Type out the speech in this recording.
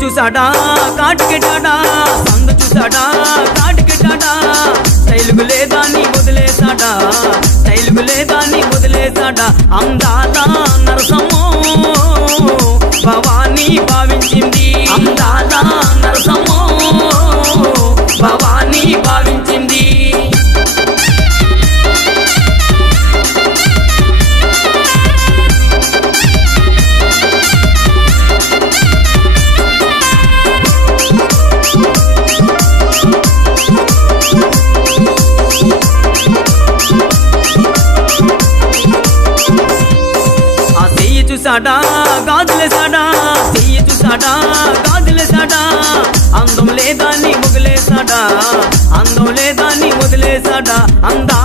చూసాడా కాటికెట్టాడా సందు చూసాడా కాటికెట్టాడా స్టైలుకు లేదాన్ని వదిలేసాడా స్టైలుకు లేదాన్ని వదిలేసాడా అందాల నరసమ్మో భవానీ భావించింది అందాల నరసమ్మో భవానీ భావించింది చూసాడా గాజులేసాడా చెయ్యి చూసాడా గాజులేసాడా అందం లేదాన్ని వదిలేసాడా అందం లేదాన్ని వదిలేసాడా అందా